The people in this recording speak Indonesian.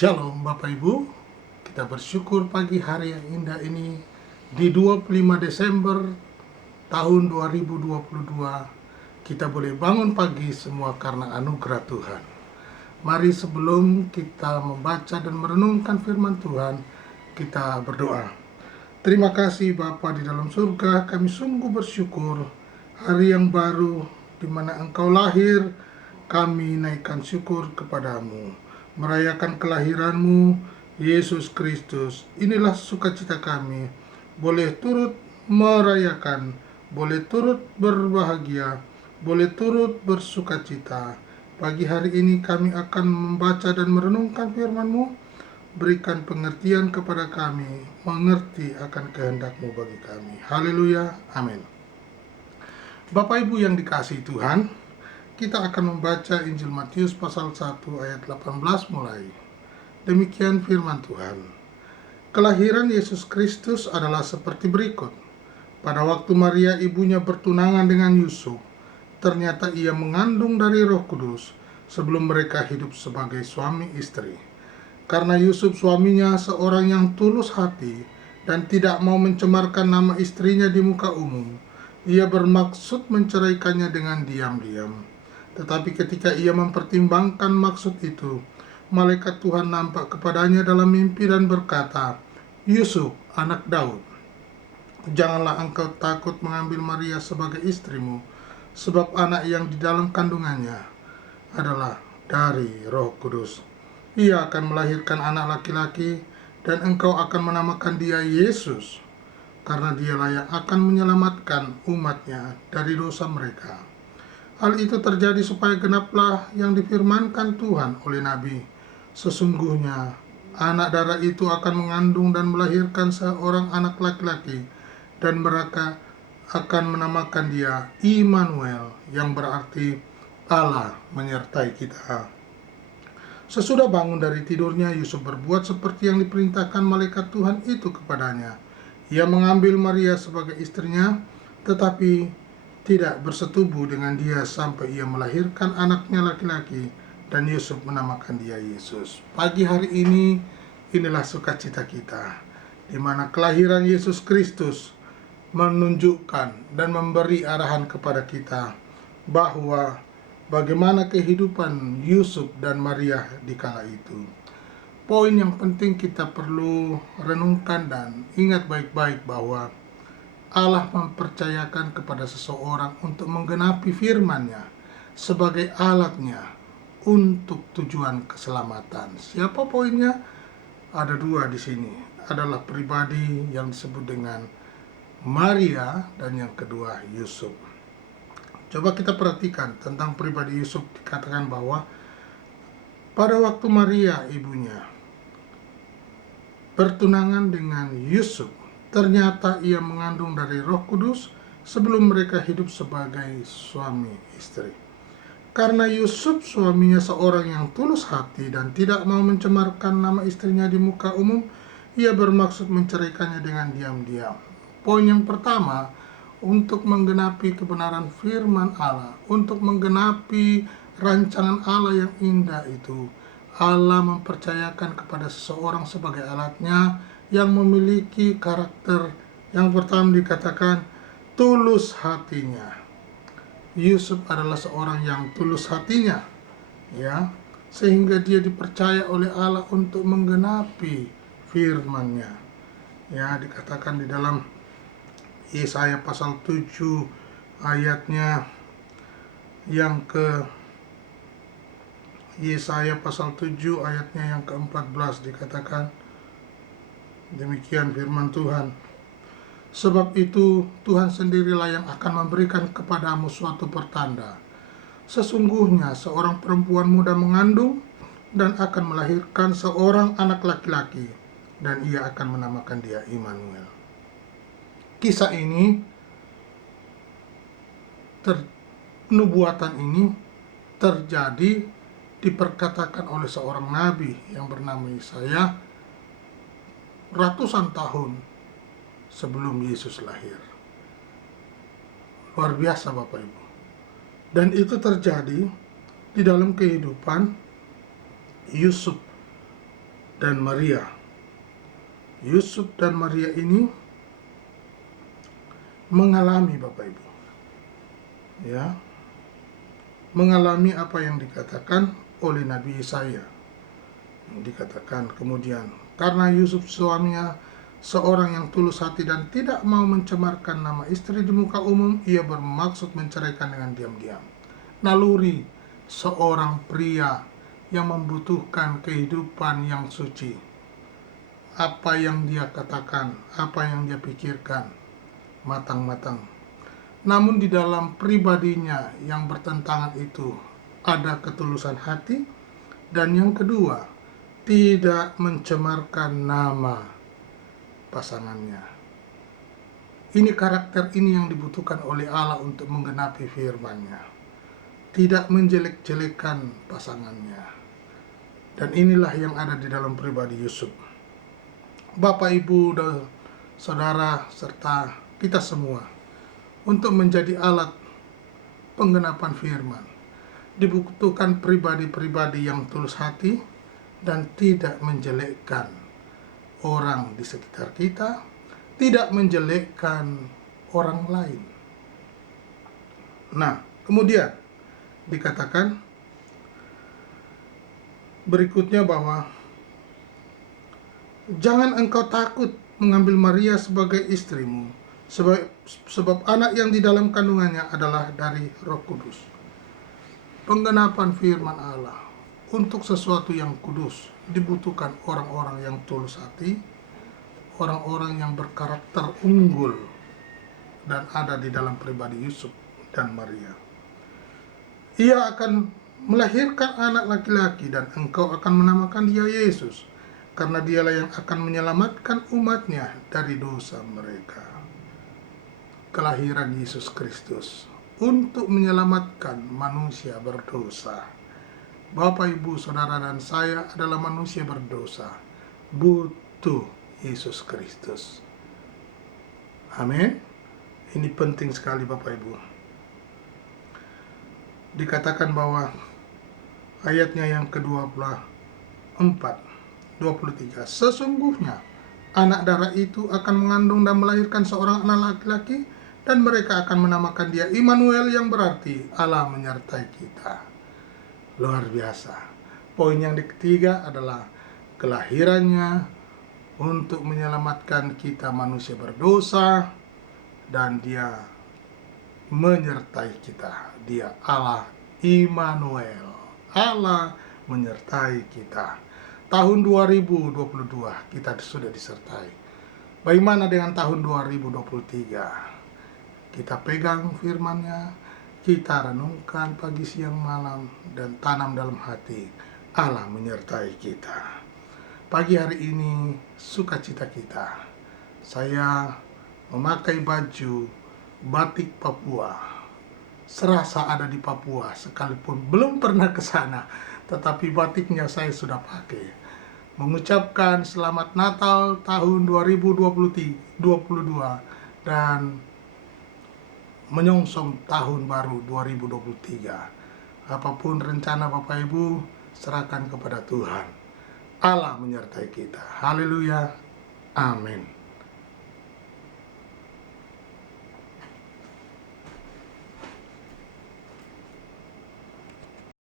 Shalom Bapak Ibu, kita bersyukur pagi hari yang indah ini di 25 Desember tahun 2022. Kita boleh bangun pagi semua karena anugerah Tuhan. Mari sebelum kita membaca dan merenungkan firman Tuhan, kita berdoa. Terima kasih Bapa di dalam surga, kami sungguh bersyukur hari yang baru di mana Engkau lahir, kami naikkan syukur kepadamu. Merayakan kelahiranmu, Yesus Kristus. Inilah sukacita kami. Boleh turut merayakan, boleh turut berbahagia, boleh turut bersukacita. Pagi hari ini kami akan membaca dan merenungkan firman-Mu. Berikan pengertian kepada kami, mengerti akan kehendak-Mu bagi kami. Haleluya, amin. Bapak Ibu yang dikasihi Tuhan, kita akan membaca Injil Matius pasal 1 ayat 18 mulai. Demikian firman Tuhan. Kelahiran Yesus Kristus adalah seperti berikut. Pada waktu Maria ibunya bertunangan dengan Yusuf, ternyata ia mengandung dari Roh Kudus sebelum mereka hidup sebagai suami istri. Karena Yusuf suaminya seorang yang tulus hati dan tidak mau mencemarkan nama istrinya di muka umum, ia bermaksud menceraikannya dengan diam-diam. Tetapi ketika ia mempertimbangkan maksud itu, malaikat Tuhan nampak kepadanya dalam mimpi dan berkata, "Yusuf, anak Daud, janganlah engkau takut mengambil Maria sebagai istrimu, sebab anak yang di dalam kandungannya adalah dari Roh Kudus. Ia akan melahirkan anak laki-laki, dan engkau akan menamakan dia Yesus, karena dialah yang akan menyelamatkan umatnya dari dosa mereka." Hal itu terjadi supaya genaplah yang difirmankan Tuhan oleh Nabi. Sesungguhnya anak darah itu akan mengandung dan melahirkan seorang anak laki-laki, dan mereka akan menamakan dia Immanuel, yang berarti Allah menyertai kita. Sesudah bangun dari tidurnya, Yusuf berbuat seperti yang diperintahkan malaikat Tuhan itu kepadanya. Ia mengambil Maria sebagai istrinya, tetapi tidak bersetubuh dengan dia sampai ia melahirkan anaknya laki-laki, dan Yusuf menamakan dia Yesus. Pagi hari ini, inilah sukacita kita, di mana kelahiran Yesus Kristus menunjukkan dan memberi arahan kepada kita bahwa bagaimana kehidupan Yusuf dan Maria di kala itu. Poin yang penting kita perlu renungkan dan ingat baik-baik bahwa Allah mempercayakan kepada seseorang untuk menggenapi firman-Nya sebagai alatnya untuk tujuan keselamatan. Siapa poinnya? Ada dua di sini. Adalah pribadi yang disebut dengan Maria, dan yang kedua Yusuf. Coba kita perhatikan tentang pribadi Yusuf. Dikatakan bahwa pada waktu Maria ibunya bertunangan dengan Yusuf, ternyata ia mengandung dari Roh Kudus sebelum mereka hidup sebagai suami istri. Karena Yusuf suaminya seorang yang tulus hati dan tidak mau mencemarkan nama istrinya di muka umum, ia bermaksud menceraikannya dengan diam-diam. Poin yang pertama, untuk menggenapi kebenaran firman Allah, untuk menggenapi rancangan Allah yang indah itu, Allah mempercayakan kepada seseorang sebagai alatnya yang memiliki karakter yang pertama dikatakan tulus hatinya. Yusuf adalah seorang yang tulus hatinya, ya, sehingga dia dipercaya oleh Allah untuk menggenapi firman-Nya. Ya, dikatakan di dalam Yesaya pasal 7 ayatnya yang Yesaya pasal 7 ayatnya yang ke-14 dikatakan demikian firman Tuhan. Sebab itu Tuhan sendirilah yang akan memberikan kepadamu suatu pertanda. Sesungguhnya seorang perempuan muda mengandung dan akan melahirkan seorang anak laki-laki, dan ia akan menamakan dia Immanuel. Kisah ini, nubuatan ini terjadi, diperkatakan oleh seorang nabi yang bernama Yesaya ratusan tahun sebelum Yesus lahir. Luar biasa Bapak Ibu. Dan itu terjadi di dalam kehidupan Yusuf dan Maria. Yusuf dan Maria ini mengalami, Bapak Ibu, ya, mengalami apa yang dikatakan oleh Nabi Yesaya. Dikatakan kemudian, karena Yusuf suaminya seorang yang tulus hati dan tidak mau mencemarkan nama istri di muka umum, ia bermaksud menceraikan dengan diam-diam. Naluri seorang pria yang membutuhkan kehidupan yang suci. Apa yang dia katakan, apa yang dia pikirkan, matang-matang. Namun di dalam pribadinya yang bertentangan itu ada ketulusan hati, dan yang kedua, tidak mencemarkan nama pasangannya. Ini karakter ini yang dibutuhkan oleh Allah untuk menggenapi firman-Nya. Tidak menjelek-jelekan pasangannya. Dan inilah yang ada di dalam pribadi Yusuf. Bapak, Ibu, dan saudara, serta kita semua, untuk menjadi alat penggenapan firman, dibutuhkan pribadi-pribadi yang tulus hati dan tidak menjelekkan orang di sekitar kita, tidak menjelekkan orang lain. Nah, kemudian dikatakan berikutnya bahwa jangan engkau takut mengambil Maria sebagai istrimu, sebab anak yang di dalam kandungannya adalah dari Roh Kudus. Penggenapan firman Allah untuk sesuatu yang kudus dibutuhkan orang-orang yang tulus hati, orang-orang yang berkarakter unggul, dan ada di dalam pribadi Yusuf dan Maria. Ia akan melahirkan anak laki-laki dan engkau akan menamakan dia Yesus, karena dialah yang akan menyelamatkan umatnya dari dosa mereka. Kelahiran Yesus Kristus untuk menyelamatkan manusia berdosa. Bapak, Ibu, saudara, dan saya adalah manusia berdosa, butuh Yesus Kristus. Amin. Ini penting sekali, Bapak Ibu. Dikatakan bahwa ayatnya yang ke-24, 23, sesungguhnya anak darah itu akan mengandung dan melahirkan seorang anak laki-laki, dan mereka akan menamakan dia Immanuel, yang berarti Allah menyertai kita. Luar biasa. Poin yang ketiga adalah kelahirannya untuk menyelamatkan kita manusia berdosa, dan dia menyertai kita. Dia Allah Immanuel. Allah menyertai kita. Tahun 2022 kita sudah disertai. Bagaimana dengan tahun 2023? Kita pegang firman-Nya, kita renungkan pagi, siang, malam, dan tanam dalam hati. Allah menyertai kita. Pagi hari ini sukacita kita. Saya memakai baju batik Papua. Serasa ada di Papua, sekalipun belum pernah ke sana, tetapi batiknya saya sudah pakai. Mengucapkan selamat Natal tahun 2022 dan menyongsong tahun baru 2023. Apapun rencana Bapak Ibu, serahkan kepada Tuhan. Allah menyertai kita. Haleluya. Amin.